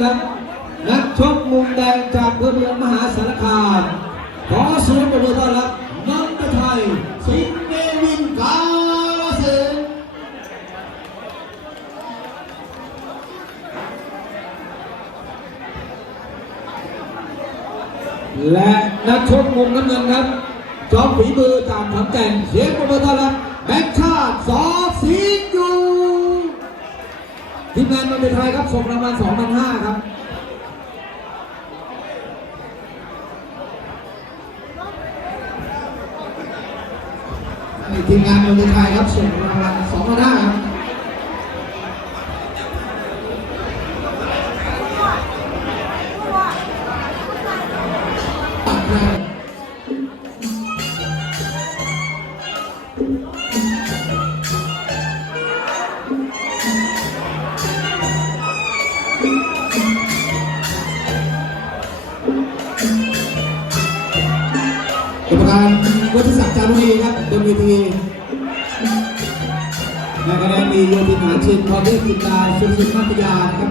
ครับ นักชกมุมแดงจากอำเภอเมืองมหาสารคาม ขอเสียงปรบมือต้อนรับน้องตะไทยสิงเนวินกาลสินและนักชกมุมน้ำเงินครับ จอมฝีมือจากขอนแก่นเสียงปรบมือต้อนรับแบงค์ชาติสอสิง ทีมงานมาเป็นไทยครับส่งรางวัล2,500 ครับทีมงานมาเป็นไทยครับส่งรางวัล2,500 ครับ กรรมการวัชศักดิ์จารุณีครับบนเวทีในคะแนนมีโยธินหาชินพรเทพกิตาสุสุมัตยาครับ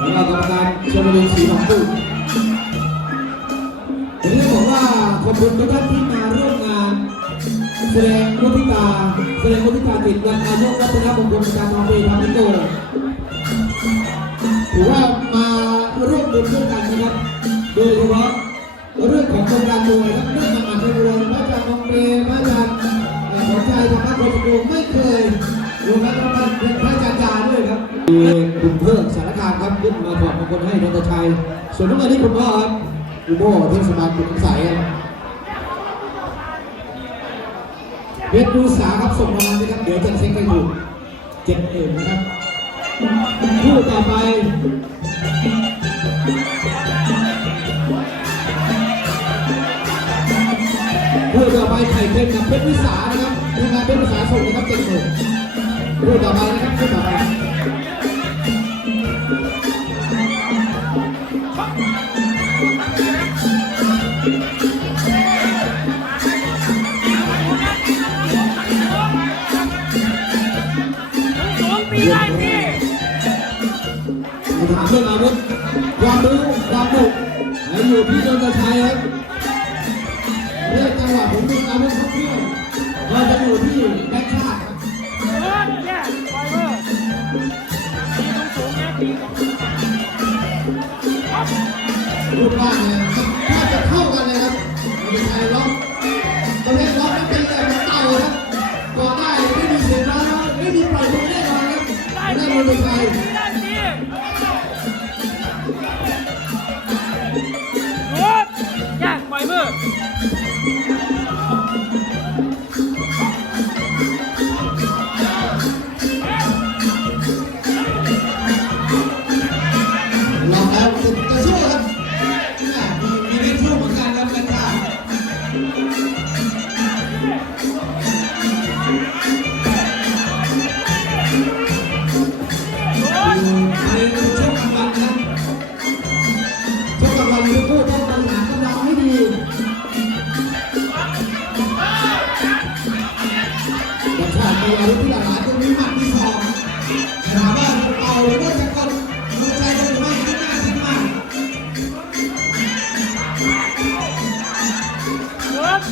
แล้วก็กรรมการชมรมสีหนองตู้ผมจะบอกว่าขอบคุณทุกท่านที่มาร่วมงาน แสดงมุทิตาแสดงมุทิตาติดวันอายุวัฒนมงคลประจำปีทำนิโก มีคุณเพิ่มสารคามครับขึ้นมาถอดมงคลให้นนทชัย ส่วนน้องอันนี้คุณพ่อครับอุโบเทศบาลกุฎสายครับเพชรดูสาครับส่งมานะครับเดี๋ยวจะเช็คให้ดูเจ็ดเอ็มนะครับคู่ต่อไปคู่ต่อไปไข่เค็มกับเพชรวิสานะครับทีมงานเพชรวิสาส่งนะครับเจ็ดหมื่นคู่ต่อไปนะครับคู่ต่อไป ถามเรื่องอาวุธความรู้ความบุกให้อยู่ที่นนทชัยครับเรื่องจังหวะผมดูอาวุธครบถ้วนเราจะอยู่ที่แบ็คชาติรูปร่างเนี่ยแทบจะเข้ากันเลยครับนนทชัยล็อกตอนนี้ล็อกไม่เป็นแต่มันเต่าครับก่อนได้ไม่มีเสียงร้องไม่มีปล่อยมือแน่นอนครับนั่นนนทชัย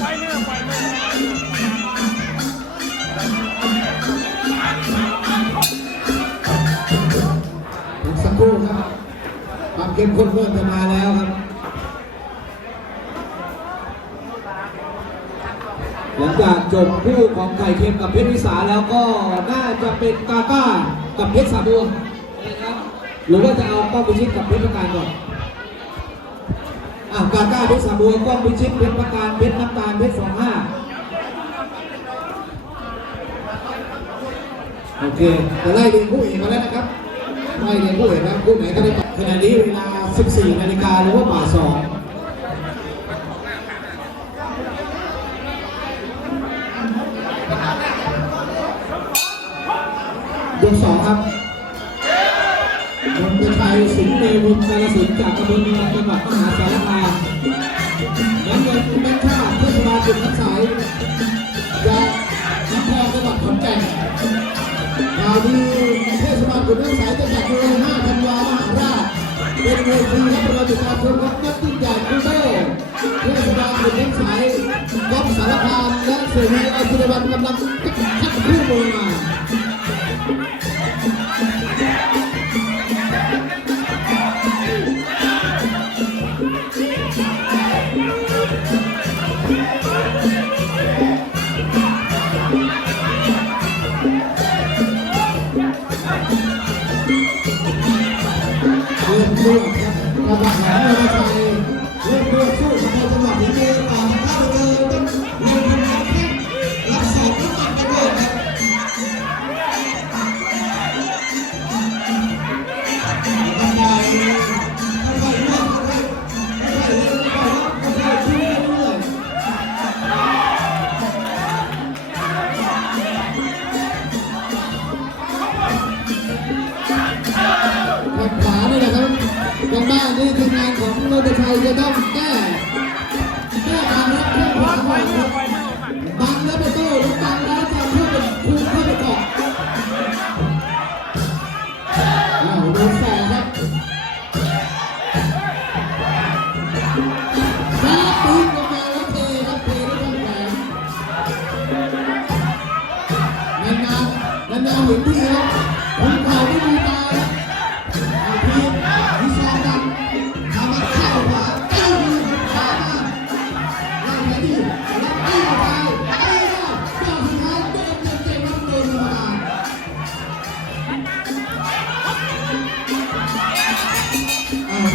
อีกสักครู่ครับความเข้มข้นเริ่มจะมาแล้วครับหลังจากจบคู่ของไข่เค็มกับเพชรวิสาแล้วก็น่าจะเป็นกาก้ากับเพชรสาบัวนะครับหรือว่าจะเอาก้องพิชิตกับเพชรประการก่อน อะกาก้าเพชรสาบัวก้องพิชิตเพชรประการเพชรน้ำตาลเพชรสองห้าโอเคจะไล่เรียงคู่เอกมาแล้วนะครับไล่เรียงคู่เอกแล้วคู่ไหนก็ได้ขณะนี้เวลา 14 นาฬิกาหรือว่าบ่ายสองยกสองครับ ชัยสิงห์เดวินกาลสินจากอำเภอเมืองจังหวัดมหาสารคามน้ำเงินเป็นชาติเทศบาลจุดน้ำใสจากนครจังหวัดขอนแก่นข่าวดีเทศบาลขุนน้ำสายจะจัดในวัน5ธันวามหาราชเป็นเวทีรับประติดตามชมครับนักยิ่งใหญ่คูเต้เทศบาลขุนน้ำสายก๊อฟสารคามและสุนีอัศวันกำลังคัดคู่มวยมา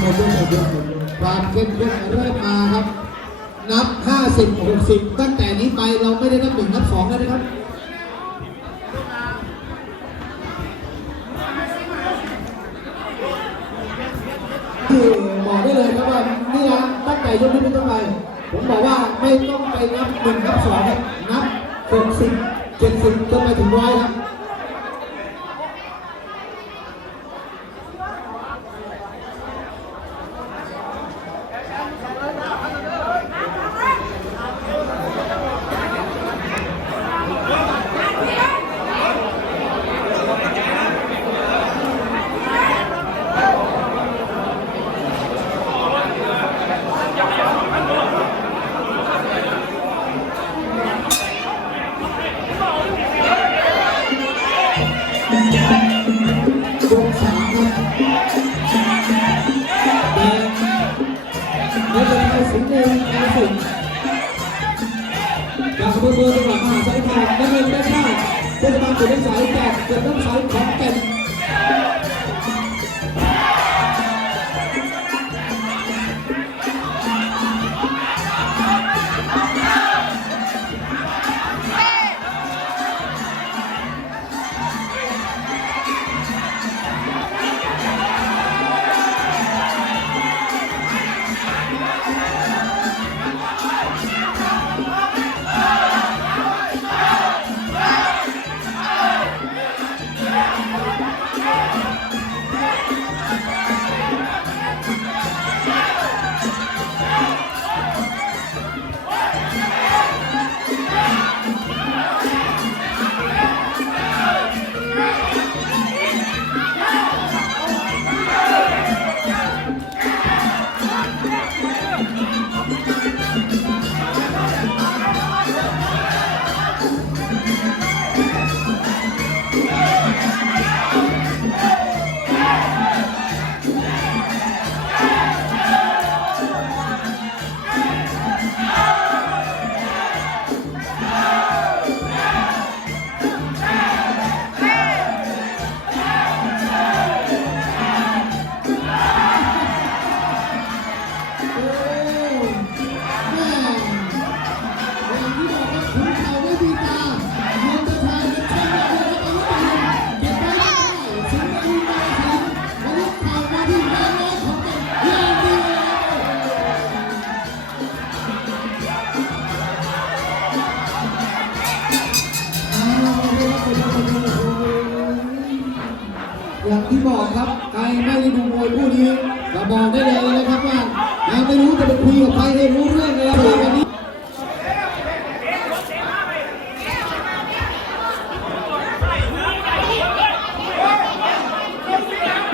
มดยหมดยกหมดยความเข้มข้นเริ่มมาครับ นับ 50 60 ตั้งแต่นี้ไปเราไม่ได้นับหนึ่งนับสองแล้วนะครับคือบอกได้เลยครับว่านี่นะตั้งแต่ยกนี้เป็นต้นไปผมบอกว่าไม่ต้องไปนับหนึ่งนับสองนับหกสิบเจ็ดสิบจนไปถึงร้อยครับ เทศบาลสุดสายจากเกิดน้ำสายขอน ครับใครไม่ได้ดูมวยคู่นี้ก็บอกได้เลยนะครับว่ายังไม่รู้จะไปคุยกับใครให้รู้เรื่องเลยครับวันนี้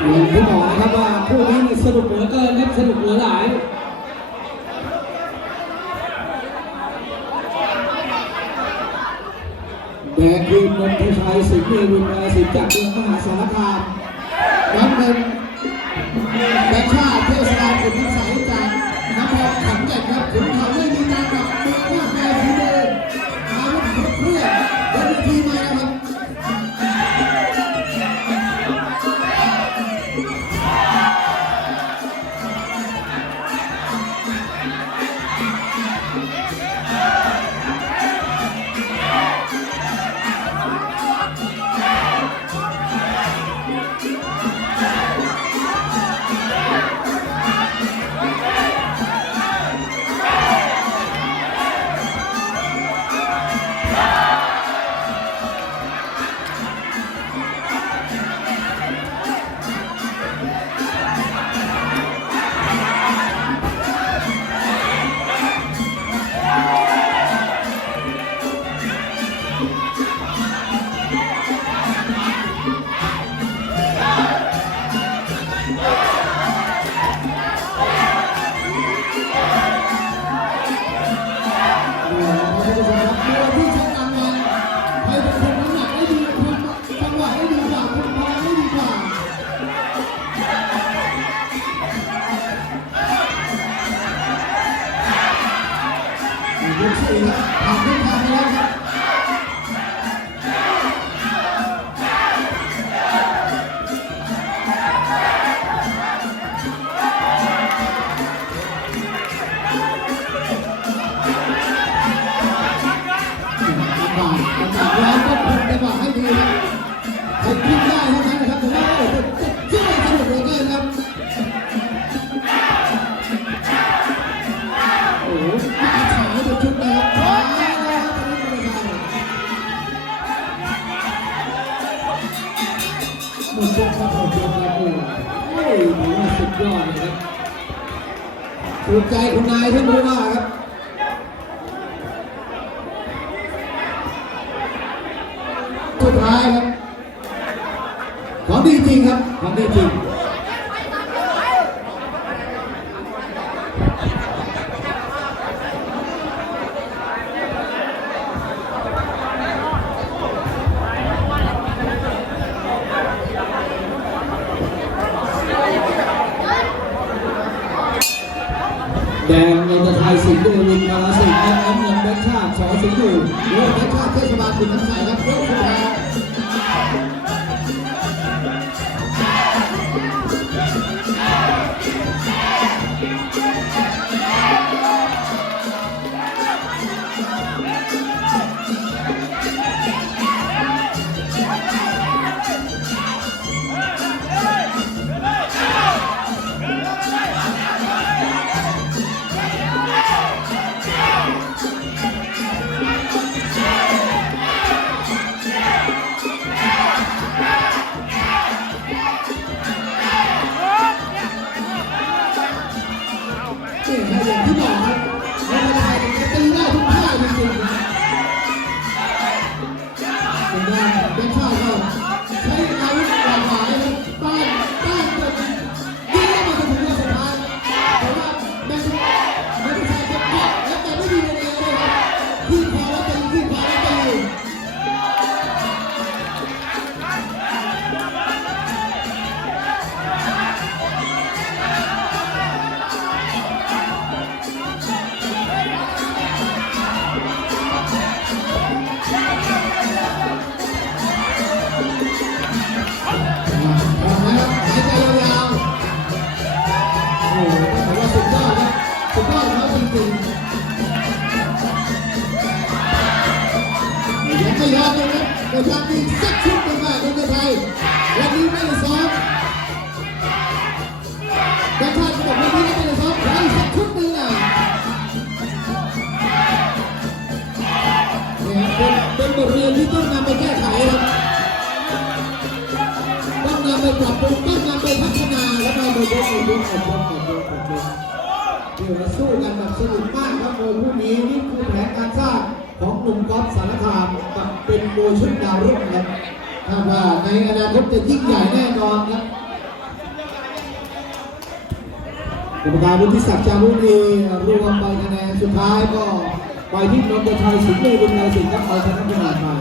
อย่งที่บอกครับว่าคู่นี้สนุกเหลือเกินครับสนุกเหลือหลายแดงคืนนนทชัยสิงห์เอวินราศีจากเมืองมหาสารคาม น้ำเงินแบงชาเทศบาลอุทิศใสจากนครขอนแก่นครับถึงเขาไม่มีการกับเมือน้าแฟนทีเดิมอาวุธรบเครื่องและวิธีมงาแล้ว ยอดเลยครับถูกใจคุณนายที่รู้ว่าครับสุดท้ายครับ ของดีจริงครับ ของดีจริง นะครับมีสักชุดมากๆคนไทยวันนี้ไม่ได้ซ้อมแต่ท่านบอกวันนี้ไม่ได้ซ้อมใครสักชุดหนึ่งอะเนี่ยเป็นบทเรียนที่ต้องนำไปแก้ไขครับต้องนำไปปรับปรุงต้องนำไปพัฒนาและวมาโดยการอบรมอบรมอบรมอบรมเดี๋ยวเราสู้กันแบบสนุกมากครับโมผู้นี้นี่คือแผนการสร้าง ของหนุ่มก๊อฟสารคามกับเป็นโมชุดดาวรุ่งครับถ้าว่าในอนาคตจะยิ่งใหญ่แน่นอนครับกรรมการวุฒิศักดิ์จารุณีรวมใบคะแนนสุดท้ายก็ไปที่นนทชัยสิงห์เลยบุญนาสิงห์ครับเอาชนะคะแนนมา